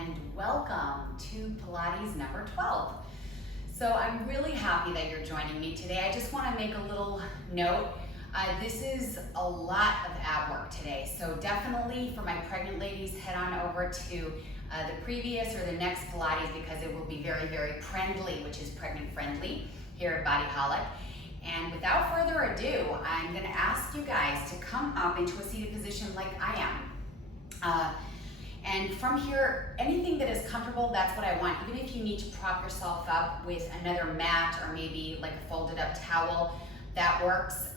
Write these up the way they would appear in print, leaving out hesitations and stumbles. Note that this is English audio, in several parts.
and welcome to Pilates number 12. So I'm really happy that you're joining me today. I just want to make a little note. This is a lot of ab work today, so definitely for my pregnant ladies, head on over to the previous or the next Pilates because it will be very, very friendly, which is pregnant friendly here at Bodyholic. And without further ado, I'm going to ask you guys to come up into a seated position like I am. And from here, anything that is comfortable, that's what I want. Even if you need to prop yourself up with another mat or maybe like a folded up towel, that works.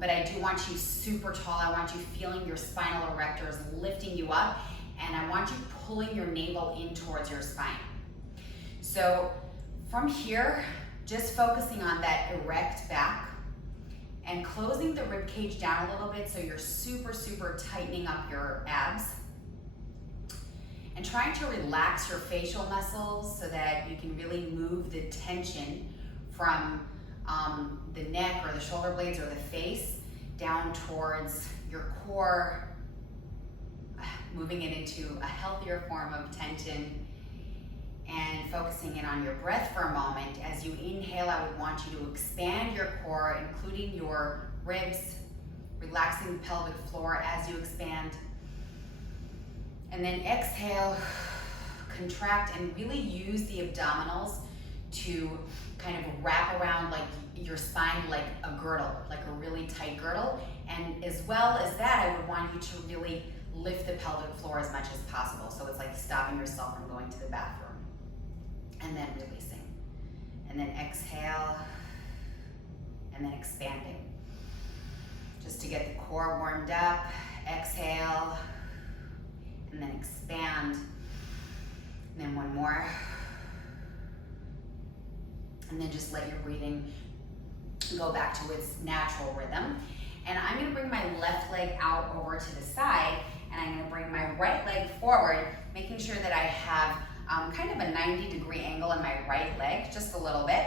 But I do want you super tall. I want you feeling your spinal erectors lifting you up, and I want you pulling your navel in towards your spine. So from here, just focusing on that erect back and closing the rib cage down a little bit so you're super, super tightening up your abs. And trying to relax your facial muscles so that you can really move the tension from the neck or the shoulder blades or the face down towards your core, moving it into a healthier form of tension, and focusing in on your breath for a moment. As you inhale, I would want you to expand your core, including your ribs, relaxing the pelvic floor as you expand. And then exhale, contract, and really use the abdominals to kind of wrap around like your spine like a girdle, like a really tight girdle. And as well as that, I would want you to really lift the pelvic floor as much as possible. So it's like stopping yourself from going to the bathroom. And then releasing. And then exhale, and then expanding. Just to get the core warmed up, exhale, and then expand, and then one more, and then just let your breathing go back to its natural rhythm. And I'm going to bring my left leg out over to the side, and I'm going to bring my right leg forward, making sure that I have kind of a 90-degree angle in my right leg, just a little bit.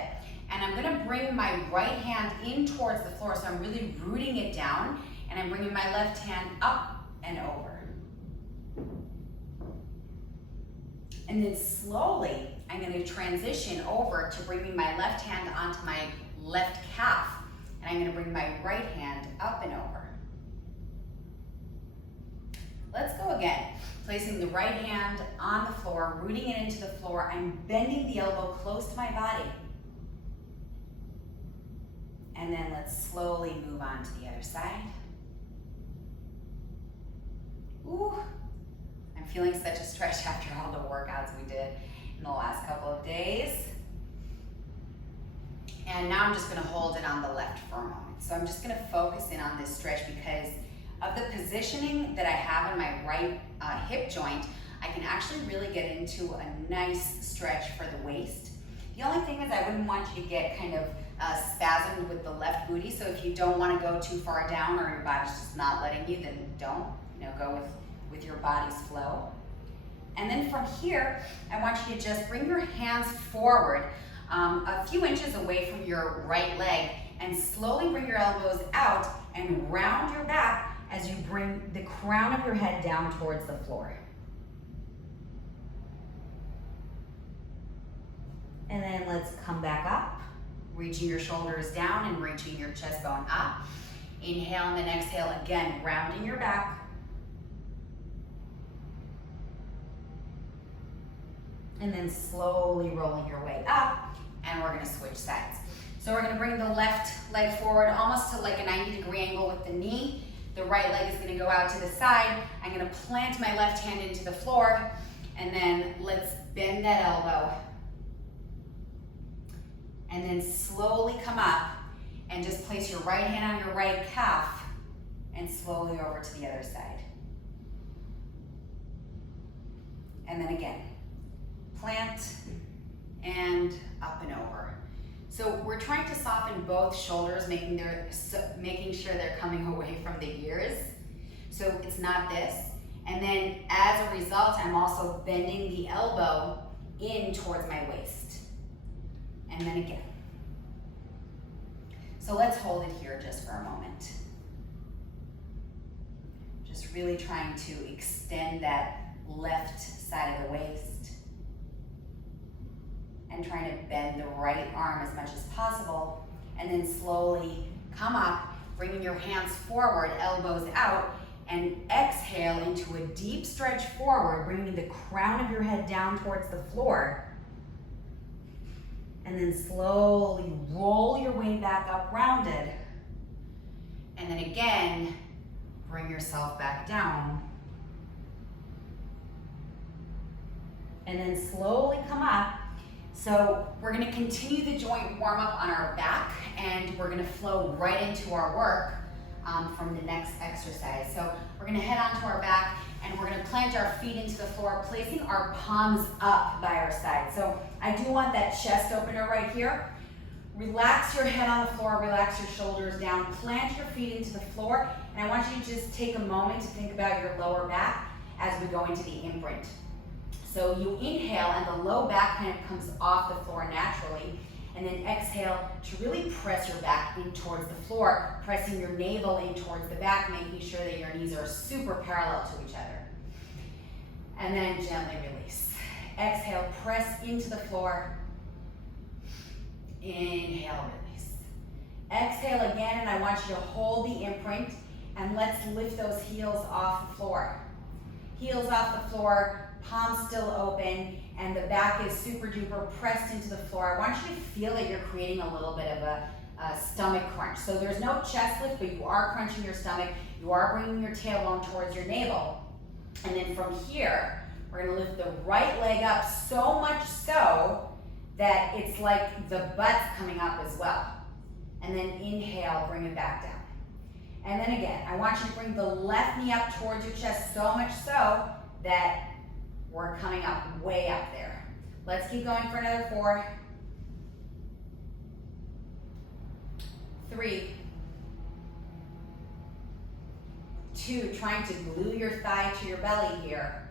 And I'm going to bring my right hand in towards the floor, so I'm really rooting it down, and I'm bringing my left hand up and over. And then slowly, I'm going to transition over to bringing my left hand onto my left calf. And I'm going to bring my right hand up and over. Let's go again. Placing the right hand on the floor, rooting it into the floor. I'm bending the elbow close to my body. And then let's slowly move on to the other side. Ooh. I'm feeling such a stretch after all the workouts we did in the last couple of days. And now I'm just going to hold it on the left for a moment. So I'm just going to focus in on this stretch because of the positioning that I have in my right hip joint. I can actually really get into a nice stretch for the waist. The only thing is I wouldn't want you to get kind of spasmed with the left booty. So if you don't want to go too far down or your body's just not letting you, then don't. Go with your body's flow. And then from here, I want you to just bring your hands forward a few inches away from your right leg and slowly bring your elbows out and round your back as you bring the crown of your head down towards the floor. And then let's come back up, reaching your shoulders down and reaching your chest bone up. Inhale and then exhale again, rounding your back. And then slowly rolling your way up, and we're gonna switch sides. So we're gonna bring the left leg forward almost to like a 90-degree angle with the knee. The right leg is gonna go out to the side. I'm gonna plant my left hand into the floor, and then let's bend that elbow. And then slowly come up and just place your right hand on your right calf and slowly over to the other side. And then again. Plant and up and over. So we're trying to soften both shoulders, making sure they're coming away from the ears. So it's not this. And then as a result, I'm also bending the elbow in towards my waist. And then again. So let's hold it here just for a moment. Just really trying to extend that left side of the waist. and trying to bend the right arm as much as possible. And then slowly come up, bringing your hands forward, elbows out, and exhale into a deep stretch forward, bringing the crown of your head down towards the floor. And then slowly roll your way back up, rounded. And then again, bring yourself back down. And then slowly come up. So we're gonna continue the joint warm up on our back, and we're gonna flow right into our work from the next exercise. So we're gonna head onto our back, and we're gonna plant our feet into the floor, placing our palms up by our side. So I do want that chest opener right here. Relax your head on the floor, relax your shoulders down, plant your feet into the floor, and I want you to just take a moment to think about your lower back as we go into the imprint. So you inhale and the low back kind of comes off the floor naturally, and then exhale to really press your back in towards the floor, pressing your navel in towards the back, making sure that your knees are super parallel to each other. And then gently release. Exhale, press into the floor. Inhale, release. Exhale again, and I want you to hold the imprint, and let's lift those heels off the floor. Heels off the floor, palms still open, and the back is super duper pressed into the floor. I want you to feel that you're creating a little bit of a stomach crunch. So there's no chest lift, but you are crunching your stomach. You are bringing your tailbone towards your navel. And then from here, we're gonna lift the right leg up so much so that it's like the butt's coming up as well. And then inhale, bring it back down. And then again, I want you to bring the left knee up towards your chest so much so that we're coming up way up there. Let's keep going for another 4, 3, 2, trying to glue your thigh to your belly here.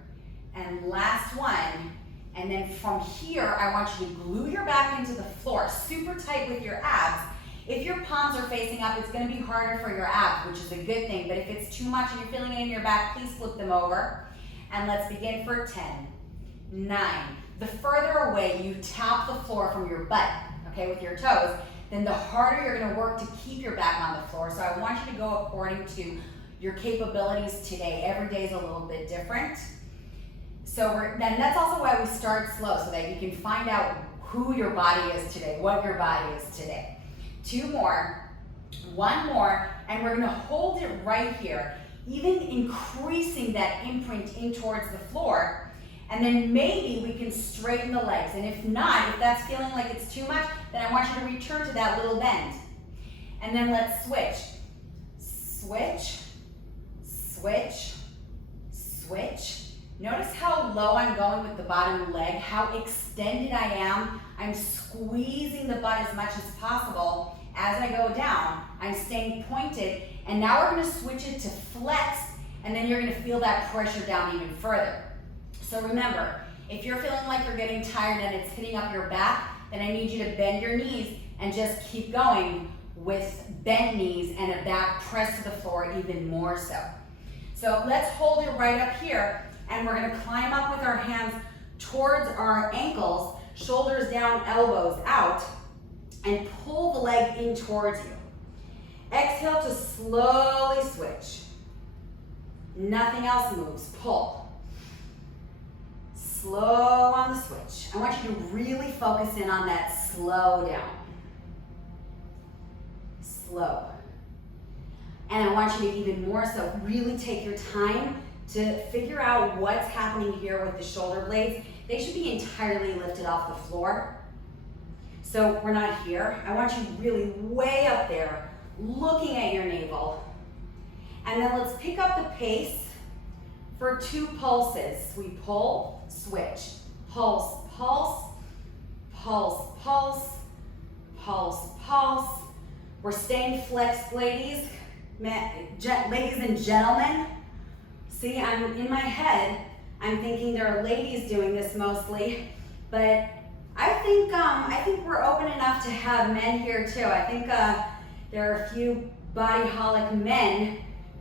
And last one. And then from here, I want you to glue your back into the floor, super tight with your abs. If your palms are facing up, it's gonna be harder for your abs, which is a good thing. But if it's too much and you're feeling it in your back, please flip them over. And let's begin for 10, 9. The further away you tap the floor from your butt, okay, with your toes, then the harder you're gonna work to keep your back on the floor. So I want you to go according to your capabilities today. Every day is a little bit different. So and that's also why we start slow, so that you can find out who your body is today, what your body is today. 2 more, 1 more, and we're gonna hold it right here, even increasing that imprint in towards the floor. And then maybe we can straighten the legs. And if not, if that's feeling like it's too much, then I want you to return to that little bend. And then let's switch. Switch, switch, switch. Notice how low I'm going with the bottom leg, how extended I am. I'm squeezing the butt as much as possible. As I go down, I'm staying pointed. And now we're gonna switch it to flex, and then you're gonna feel that pressure down even further. So remember, if you're feeling like you're getting tired and it's hitting up your back, then I need you to bend your knees and just keep going with bent knees and a back pressed to the floor even more so. So let's hold it right up here, and we're gonna climb up with our hands towards our ankles, shoulders down, elbows out, and pull the leg in towards you. Exhale to slowly switch. Nothing else moves, pull. Slow on the switch. I want you to really focus in on that slow down. Slow. And I want you to even more so really take your time to figure out what's happening here with the shoulder blades. They should be entirely lifted off the floor. So we're not here. I want you really way up there, looking at your navel. And then let's pick up the pace for 2 pulses. We pull, switch, pulse, pulse, pulse, pulse, pulse, pulse. We're staying flexed, ladies and gentlemen. See, I'm in my head, I'm thinking there are ladies doing this mostly, but I think we're open enough to have men here too. I think there are a few bodyholic men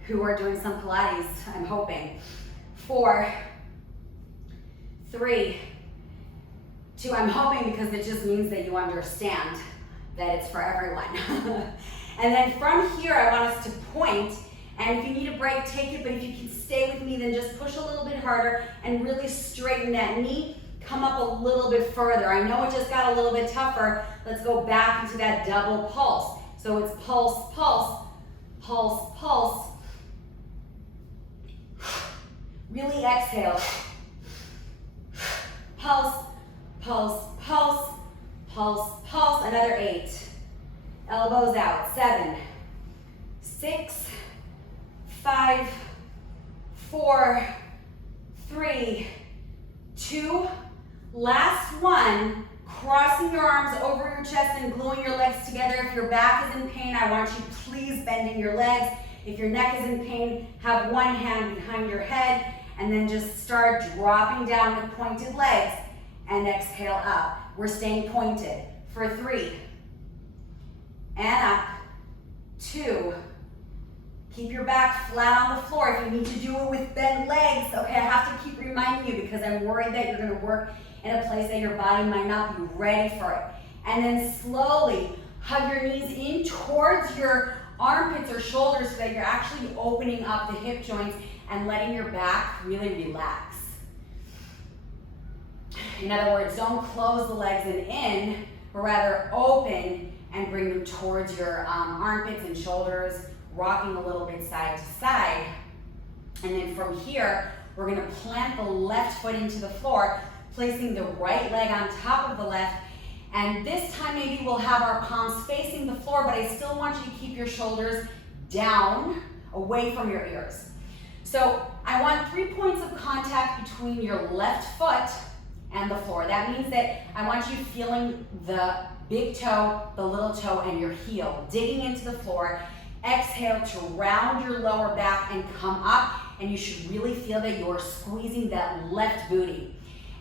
who are doing some Pilates, I'm hoping. 4, 3, 2, I'm hoping, because it just means that you understand that it's for everyone. And then from here, I want us to point, and if you need a break, take it, but if you can stay with me, then just push a little bit harder and really straighten that knee. Come up a little bit further. I know it just got a little bit tougher. Let's go back into that double pulse. So it's pulse, pulse, pulse, pulse. Really exhale. Pulse, pulse, pulse, pulse, pulse. Another 8. Elbows out. 7, 6, 5, 4, 3, 2. Last one. Crossing your arms over your chest and gluing your legs together. If your back is in pain, I want you please bending your legs. If your neck is in pain, have one hand behind your head and then just start dropping down with pointed legs and exhale up. We're staying pointed for 3 and up. 2. Keep your back flat on the floor. If you need to do it with bent legs, okay, I have to keep reminding you because I'm worried that you're gonna work in a place that your body might not be ready for it. And then slowly hug your knees in towards your armpits or shoulders so that you're actually opening up the hip joints and letting your back really relax. In other words, don't close the legs and in, but rather open and bring them towards your armpits and shoulders, rocking a little bit side to side. And then from here, we're gonna plant the left foot into the floor, placing the right leg on top of the left. And this time maybe we'll have our palms facing the floor, but I still want you to keep your shoulders down, away from your ears. So I want 3 points of contact between your left foot and the floor. That means that I want you feeling the big toe, the little toe, and your heel digging into the floor. Exhale to round your lower back and come up, and you should really feel that you're squeezing that left booty.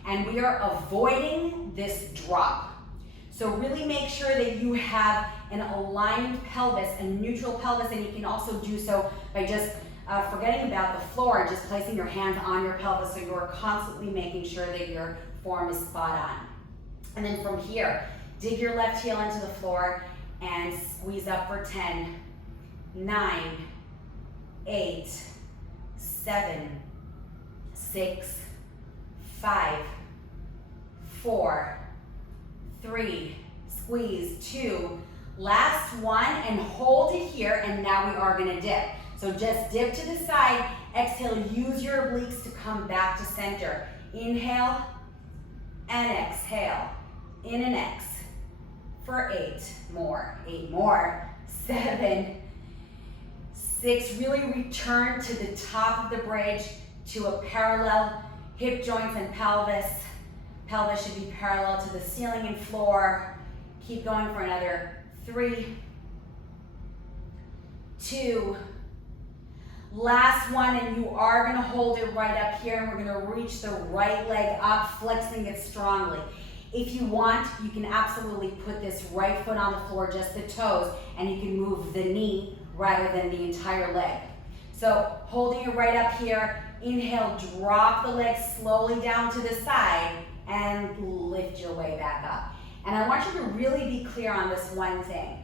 And we are avoiding this drop. So really make sure that you have an aligned pelvis, a neutral pelvis, and you can also do so by just forgetting about the floor and just placing your hands on your pelvis so you're constantly making sure that your form is spot on. And then from here, dig your left heel into the floor and squeeze up for 10, 9, 8, 7, 6, 5, 4, 3, squeeze, 2, last one, and hold it here, and now we are gonna dip. So just dip to the side, exhale, use your obliques to come back to center. Inhale and exhale, in and X for 8 more, 7, 6, really return to the top of the bridge to a parallel hip joints and pelvis. Pelvis should be parallel to the ceiling and floor. Keep going for another 3, 2, last one, and you are gonna hold it right up here, and we're gonna reach the right leg up, flexing it strongly. If you want, you can absolutely put this right foot on the floor, just the toes, and you can move the knee rather than the entire leg. So holding it right up here, inhale, drop the leg slowly down to the side, and lift your way back up. And I want you to really be clear on this one thing.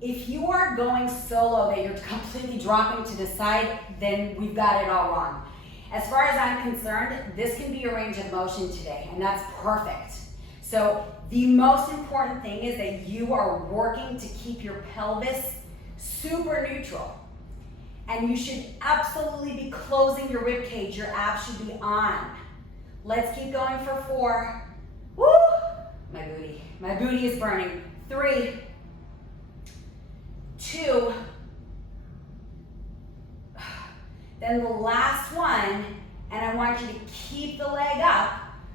If you are going solo, that you're completely dropping to the side, then we've got it all wrong. As far as I'm concerned, this can be a range of motion today, and that's perfect. So the most important thing is that you are working to keep your pelvis super neutral. And you should absolutely be closing your rib cage. Your abs should be on. Let's keep going for 4. Woo! My booty is burning. 3, 2, then the last one, and I want you to keep the leg up,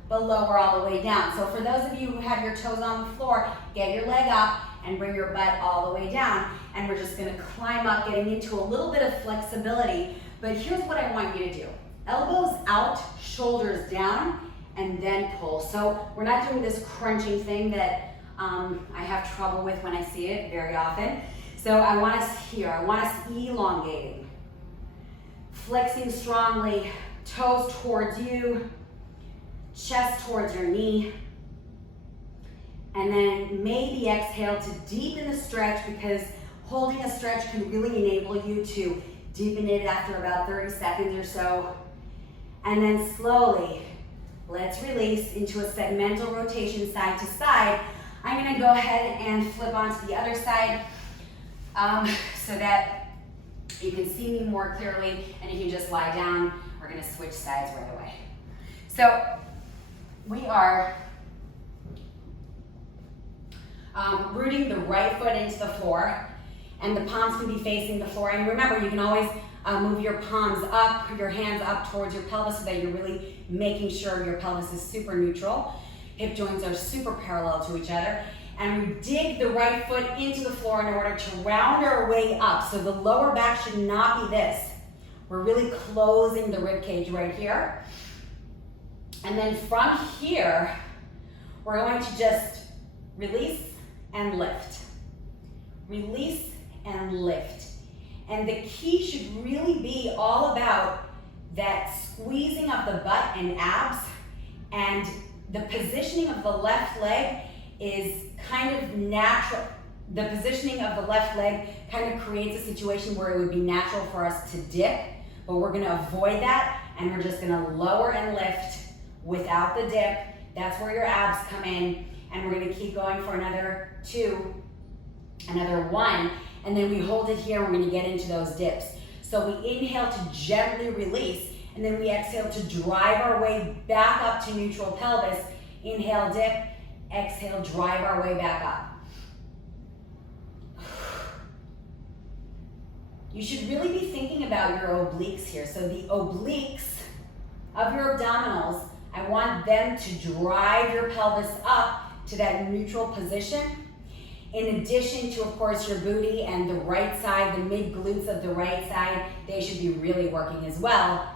but lower all the way down. So for those of you who have your toes on the floor, get your leg up and bring your butt all the way down, and we're just gonna climb up, getting into a little bit of flexibility, but here's what I want you to do. Elbows out, shoulders down, and then pull. So we're not doing this crunching thing that I have trouble with when I see it very often. So I want us here, I want us elongating. Flexing strongly, toes towards you, chest towards your knee. And then maybe exhale to deepen the stretch, because holding a stretch can really enable you to deepen it after about 30 seconds or so. And then slowly, let's release into a segmental rotation side to side. I'm gonna go ahead and flip onto the other side so that you can see me more clearly, and you can just lie down. We're gonna switch sides right away. So we are rooting the right foot into the floor, and the palms can be facing the floor. And remember, you can always move your palms up, your hands up towards your pelvis, so that you're really making sure your pelvis is super neutral. Hip joints are super parallel to each other. And we dig the right foot into the floor in order to round our way up. So the lower back should not be this. We're really closing the rib cage right here. And then from here, we're going to just release and lift. Release and lift. And the key should really be all about that squeezing of the butt and abs, and the positioning of the left leg is kind of natural. The positioning of the left leg kind of creates a situation where it would be natural for us to dip, but we're gonna avoid that, and we're just gonna lower and lift without the dip. That's where your abs come in, and we're gonna keep going for another 2, another 1, and then we hold it here, and we're gonna get into those dips. So we inhale to gently release, and then we exhale to drive our way back up to neutral pelvis. Inhale, dip, exhale, drive our way back up. You should really be thinking about your obliques here. So the obliques of your abdominals, I want them to drive your pelvis up to that neutral position. In addition to, of course, your booty and the right side, the mid glutes of the right side, they should be really working as well.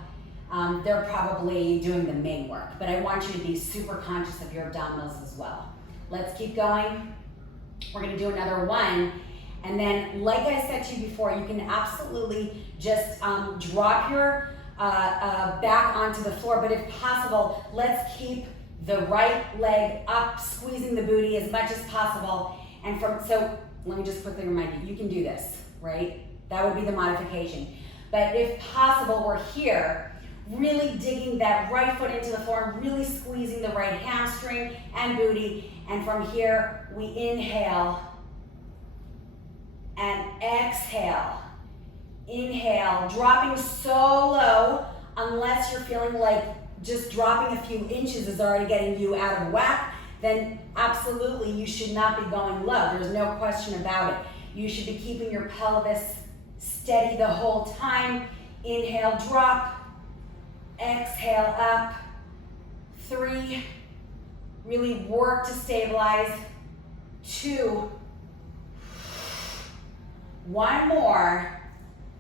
They're probably doing the main work, but I want you to be super conscious of your abdominals as well. Let's keep going. We're gonna do another 1. And then, like I said to you before, you can absolutely just drop your back onto the floor, but if possible, let's keep the right leg up, squeezing the booty as much as possible. And so let me just quickly remind you, you can do this, right? That would be the modification. But if possible, we're here, really digging that right foot into the floor, really squeezing the right hamstring and booty. And from here, we inhale and exhale. Inhale, dropping so low, unless you're feeling like just dropping a few inches is already getting you out of whack, then absolutely you should not be going low. There's no question about it. You should be keeping your pelvis steady the whole time. Inhale, drop. Exhale, up. 3. Really work to stabilize. 2. 1 more.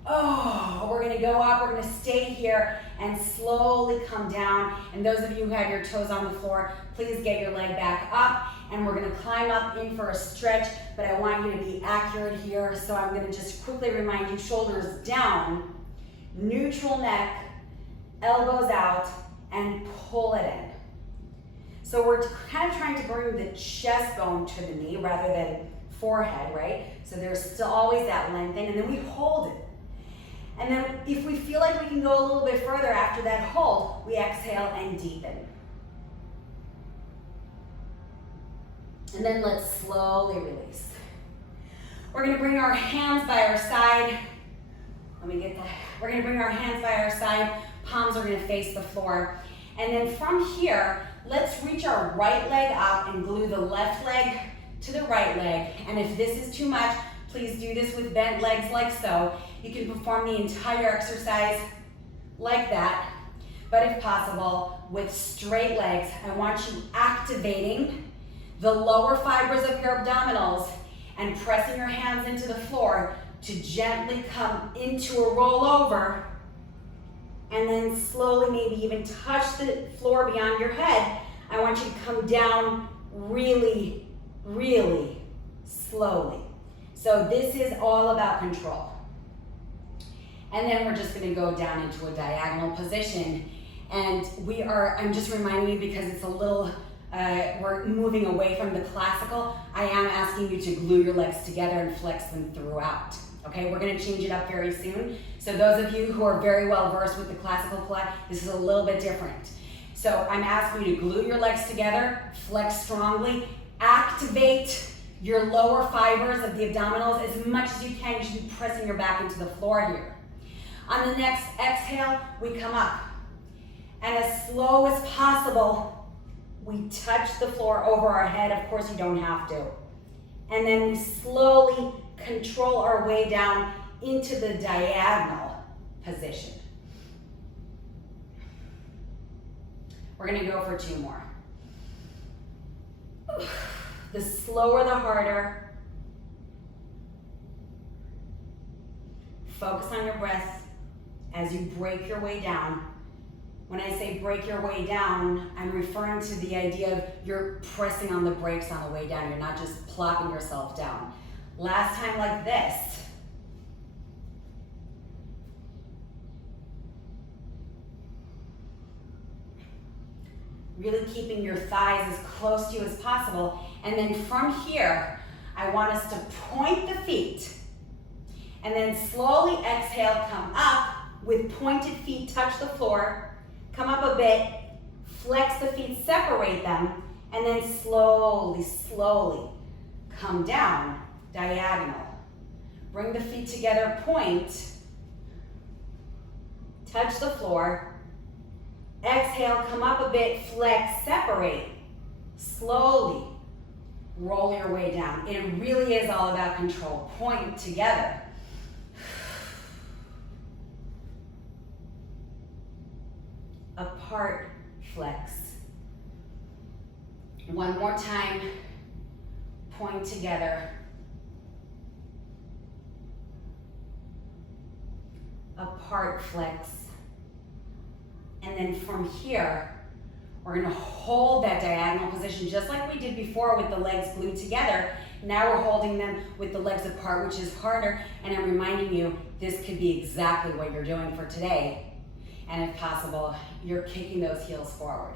Oh, we're gonna go up, we're gonna stay here and slowly come down. And those of you who have your toes on the floor, please get your leg back up. And we're gonna climb up in for a stretch, but I want you to be accurate here. So I'm gonna just quickly remind you, shoulders down, neutral neck, elbows out, and pull it in. So we're kind of trying to bring the chest bone to the knee rather than forehead, right? So there's still always that lengthening, and then we hold it. And then if we feel like we can go a little bit further after that hold, we exhale and deepen. And then let's slowly release. We're gonna bring our hands by our side. Let me get that. We're gonna bring our hands by our side. Palms are gonna face the floor. And then from here, let's reach our right leg up and glue the left leg to the right leg. And if this is too much, please do this with bent legs like so. You can perform the entire exercise like that. But if possible, with straight legs, I want you activating the lower fibers of your abdominals and pressing your hands into the floor to gently come into a rollover, and then slowly maybe even touch the floor beyond your head. I want you to come down really, really slowly. So this is all about control. And then we're just gonna go down into a diagonal position. And I'm just reminding you because it's a little we're moving away from the classical, I am asking you to glue your legs together and flex them throughout. Okay, we're gonna change it up very soon. So those of you who are very well versed with the classical Pilates, this is a little bit different. So I'm asking you to glue your legs together, flex strongly, activate your lower fibers of the abdominals as much as you can. You should be pressing your back into the floor here. On the next exhale, we come up. And as slow as possible, we touch the floor over our head. Of course, you don't have to. And then we slowly control our way down into the diagonal position. We're gonna go for 2 more. The slower, the harder. Focus on your breath as you break your way down. When I say break your way down, I'm referring to the idea of you're pressing on the brakes on the way down. You're not just plopping yourself down. Last time like this. Really keeping your thighs as close to you as possible. And then from here, I want us to point the feet. And then slowly exhale, come up with pointed feet, touch the floor. Come up a bit, flex the feet, separate them, and then slowly, slowly come down, diagonal. Bring the feet together, point, touch the floor. Exhale, come up a bit, flex, separate. Slowly roll your way down. It really is all about control. Point together. Apart, flex. One more time, point together. Apart, flex. And then from here, we're gonna hold that diagonal position just like we did before with the legs glued together. Now we're holding them with the legs apart, which is harder. And I'm reminding you, this could be exactly what you're doing for today. And if possible, you're kicking those heels forward.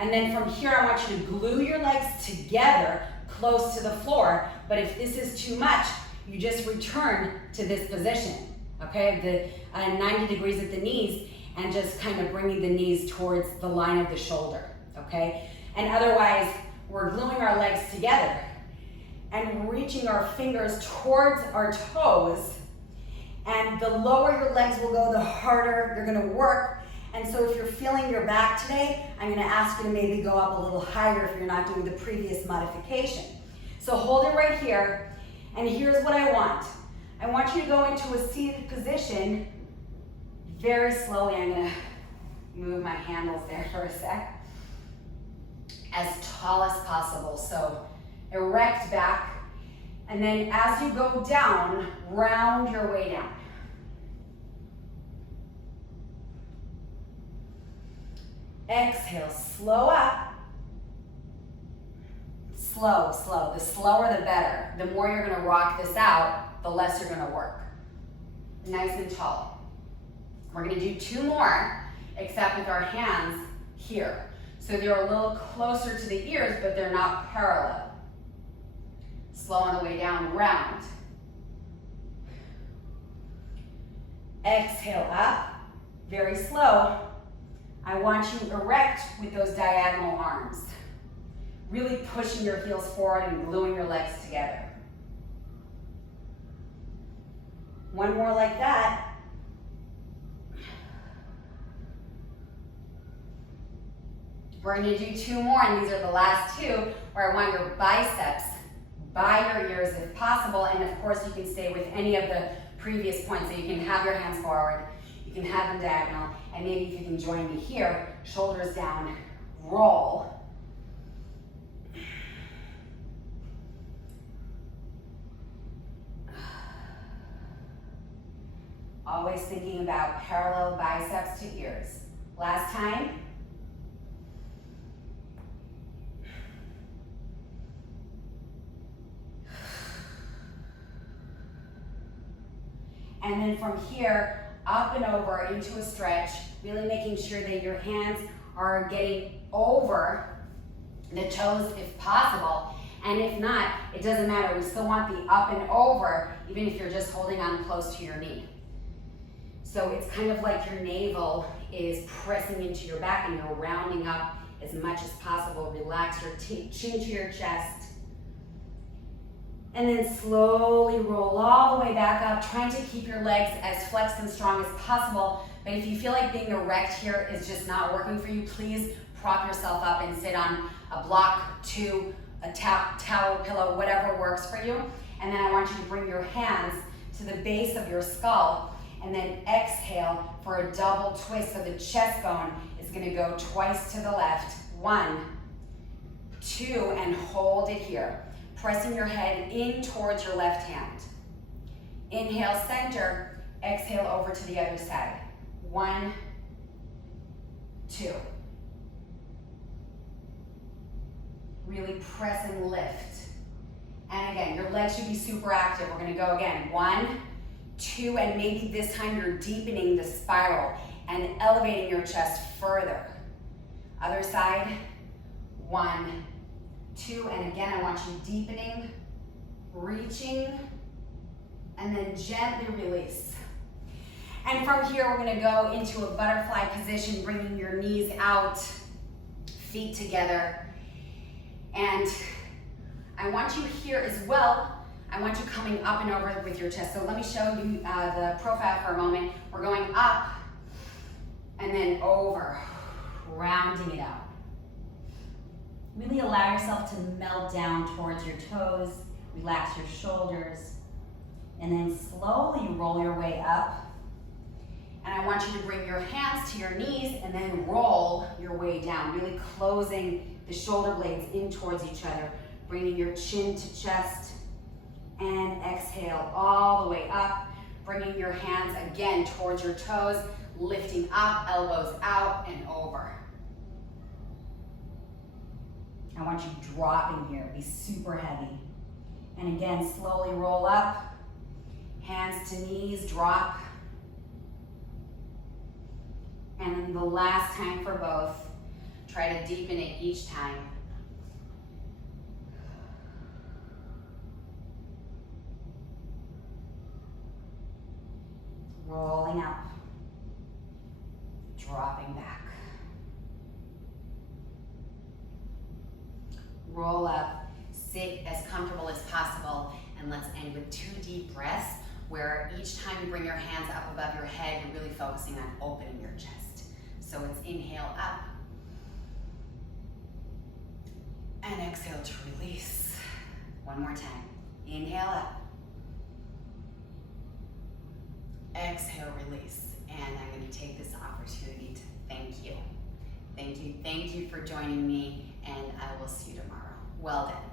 And then from here, I want you to glue your legs together close to the floor. But if this is too much, you just return to this position, okay? The 90 degrees at the knees and just kind of bringing the knees towards the line of the shoulder, okay? And otherwise, we're gluing our legs together and reaching our fingers towards our toes. And the lower your legs will go, the harder you're gonna work. And so if you're feeling your back today, I'm gonna ask you to maybe go up a little higher if you're not doing the previous modification. So hold it right here, and here's what I want. I want you to go into a seated position very slowly. I'm gonna move my handles there for a sec. As tall as possible, so erect back. And then as you go down, round your way down. Exhale, slow up. Slow, slow. The slower the better. The more you're gonna rock this out, the less you're gonna work. Nice and tall. We're gonna do 2 more, except with our hands here. So they're a little closer to the ears, but they're not parallel. Slow on the way down, round. Exhale up, very slow. I want you erect with those diagonal arms. Really pushing your heels forward and gluing your legs together. One more like that. We're gonna do 2 more, and these are the last 2, where I want your biceps by your ears if possible, and of course you can stay with any of the previous points. So you can have your hands forward, you can have them diagonal, and maybe if you can join me here, shoulders down, roll. Always thinking about parallel biceps to ears. Last time. And then from here, up and over into a stretch, really making sure that your hands are getting over the toes if possible. And if not, it doesn't matter. We still want the up and over, even if you're just holding on close to your knee. So it's kind of like your navel is pressing into your back and you're rounding up as much as possible. Relax your chin to your chest. And then slowly roll all the way back up, trying to keep your legs as flexed and strong as possible. But if you feel like being erect here is just not working for you, please prop yourself up and sit on a block, a towel, pillow, whatever works for you. And then I want you to bring your hands to the base of your skull and then exhale for a double twist. So the chest bone is gonna go twice to the left. 1, 2, and hold it here. Pressing your head in towards your left hand. Inhale, center. Exhale over to the other side. 1, 2. Really press and lift. And again, your legs should be super active. We're gonna go again. 1, 2, and maybe this time you're deepening the spiral and elevating your chest further. Other side. 1, 2, and again, I want you deepening, reaching, and then gently release. And from here, we're gonna go into a butterfly position, bringing your knees out, feet together. And I want you here as well, I want you coming up and over with your chest. So let me show you the profile for a moment. We're going up and then over, rounding it out. Really allow yourself to melt down towards your toes, relax your shoulders, and then slowly roll your way up. And I want you to bring your hands to your knees and then roll your way down, really closing the shoulder blades in towards each other, bringing your chin to chest, and exhale all the way up, bringing your hands again towards your toes, lifting up, elbows out and over. I want you dropping here, be super heavy. And again, slowly roll up, hands to knees, drop. And then the last time for both, try to deepen it each time. Rolling up, dropping back. Roll up, sit as comfortable as possible, and let's end with 2 deep breaths where each time you bring your hands up above your head, you're really focusing on opening your chest. So it's inhale up, and exhale to release. One more time. Inhale up, exhale, release. And I'm going to take this opportunity to thank you. Thank you for joining me, and I will see you tomorrow. Well done.